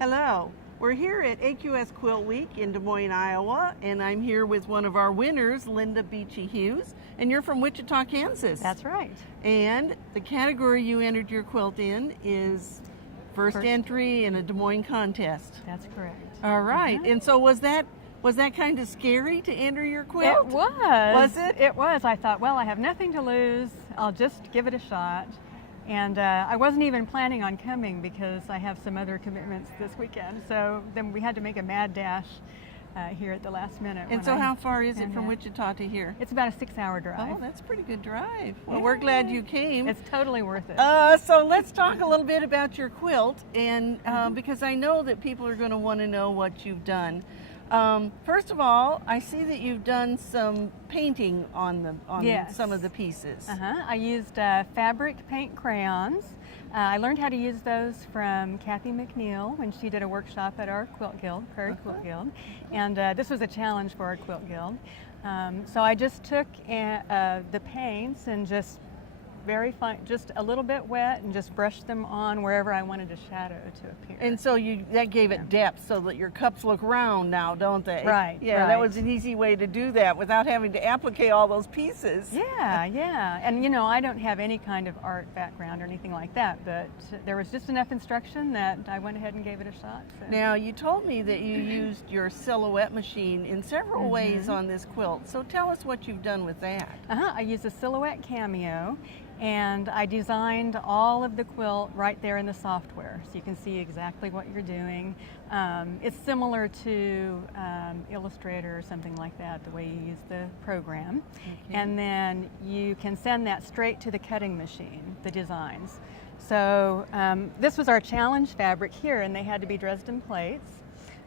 Hello, we're here at AQS Quilt Week in Des Moines, Iowa, and I'm here with one of our winners, Linda Beachy-Hughes, and you're from Wichita, Kansas. That's right. And the category you entered your quilt in is first entry in a Des Moines contest. That's correct. All right, and so was that kind of scary to enter your quilt? It was. Was it? It was. I thought, well, I have nothing to lose. I'll just give it a shot. And I wasn't even planning on coming because I have some other commitments this weekend. So then we had to make a mad dash here at the last minute. And so how far is it from Wichita to here? It's about a 6-hour drive. Oh, that's a pretty good drive. Well, we're glad you came. It's totally worth it. So let's talk a little bit about your quilt, and because I know that people are going to want to know what you've done. First of all, I see that you've done some painting on some of the pieces. I used fabric paint crayons. I learned how to use those from Kathy McNeil when she did a workshop at our quilt guild, Prairie Quilt Guild, and this was a challenge for our quilt guild. So I just took the paints and just very fine, just a little bit wet, and just brushed them on wherever I wanted a shadow to appear. And so that gave it depth so that your cups look round now, don't they? Right. Yeah, that was an easy way to do that without having to applique all those pieces. Yeah. And you know, I don't have any kind of art background or anything like that, but there was just enough instruction that I went ahead and gave it a shot. So. Now, you told me that you used your silhouette machine in several ways on this quilt, so tell us what you've done with that. I used a silhouette Cameo, and I designed all of the quilt right there in the software, so you can see exactly what you're doing. It's similar to Illustrator or something like that, the way you use the program. And then you can send that straight to the cutting machine, the designs. So this was our challenge fabric here, and they had to be Dresden plates.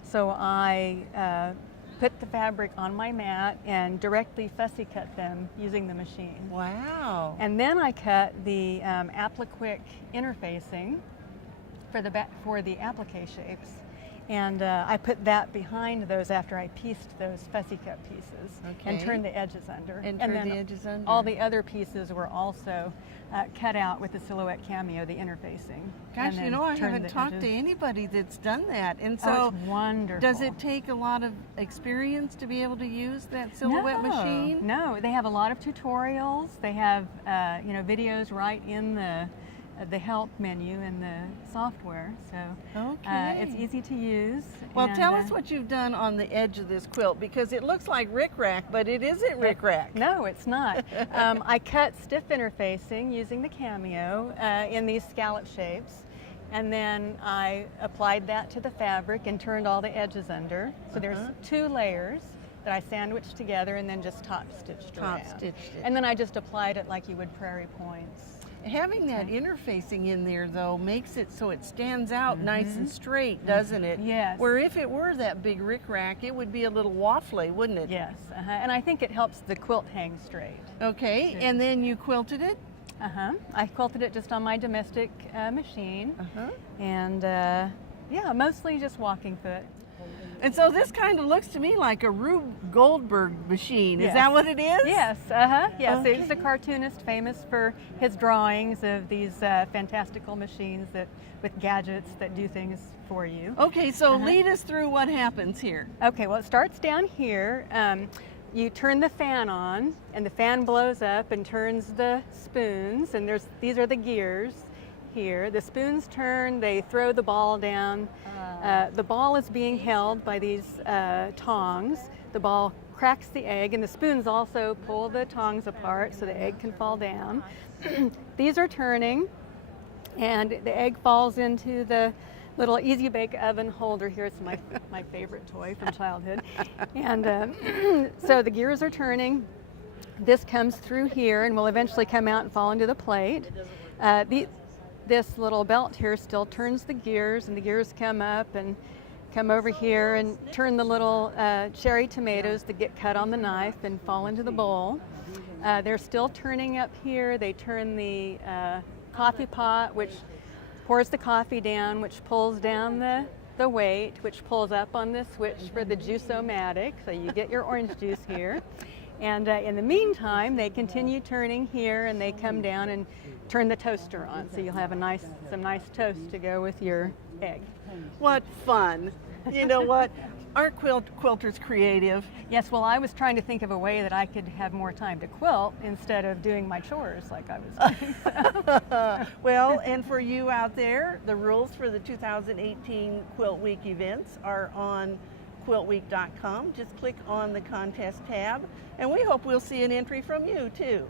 So I put the fabric on my mat and directly fussy cut them using the machine. Wow. And then I cut the applique interfacing for the applique shapes. And I put that behind those after I pieced those fussy cut pieces and turned the edges under. And then the edges under. All the other pieces were also cut out with the silhouette Cameo, the interfacing. Gosh, you know, I haven't talked to anybody that's done that. And so, it's wonderful. Does it take a lot of experience to be able to use that silhouette machine? No, they have a lot of tutorials. They have videos right in the help menu in the software, so it's easy to use. Well, tell us what you've done on the edge of this quilt, because it looks like rickrack, but it isn't rickrack. No, it's not. I cut stiff interfacing using the Cameo in these scallop shapes, and then I applied that to the fabric and turned all the edges under. So there's 2 layers that I sandwiched together and then just top stitched around. And then I just applied it like you would prairie points. Having that interfacing in there, though, makes it so it stands out nice and straight, doesn't it? Yes. Where if it were that big rickrack, it would be a little waffly, wouldn't it? Yes, and I think it helps the quilt hang straight. Okay, and then you quilted it? I quilted it just on my domestic machine, and mostly just walking foot. And so this kind of looks to me like a Rube Goldberg machine. Is that what it is? Yes, yes. He's a cartoonist famous for his drawings of these fantastical machines with gadgets that do things for you. Okay, so lead us through what happens here. Okay, well, it starts down here. You turn the fan on, and the fan blows up and turns the spoons, and these are the gears. Here, the spoons turn, they throw the ball down. The ball is being held by these tongs. The ball cracks the egg, and the spoons also pull the tongs apart so the egg can fall down. These are turning, and the egg falls into the little Easy Bake Oven holder here. It's my favorite toy from childhood. And so the gears are turning. This comes through here and will eventually come out and fall into the plate. This little belt here still turns the gears, and the gears come up and come over here and turn the little cherry tomatoes that get cut on the knife and fall into the bowl. They're still turning up here. They turn the coffee pot, which pours the coffee down, which pulls down the weight, which pulls up on this switch for the juice-o-matic, so you get your orange juice here. And in the meantime, they continue turning here, and they come down and turn the toaster on, so you'll have some nice toast to go with your egg. What fun. You know what? Aren't quilters creative? Yes, well, I was trying to think of a way that I could have more time to quilt instead of doing my chores like I was doing. So. Well, and for you out there, the rules for the 2018 Quilt Week events are on quiltweek.com. Just click on the contest tab, and we hope we'll see an entry from you too.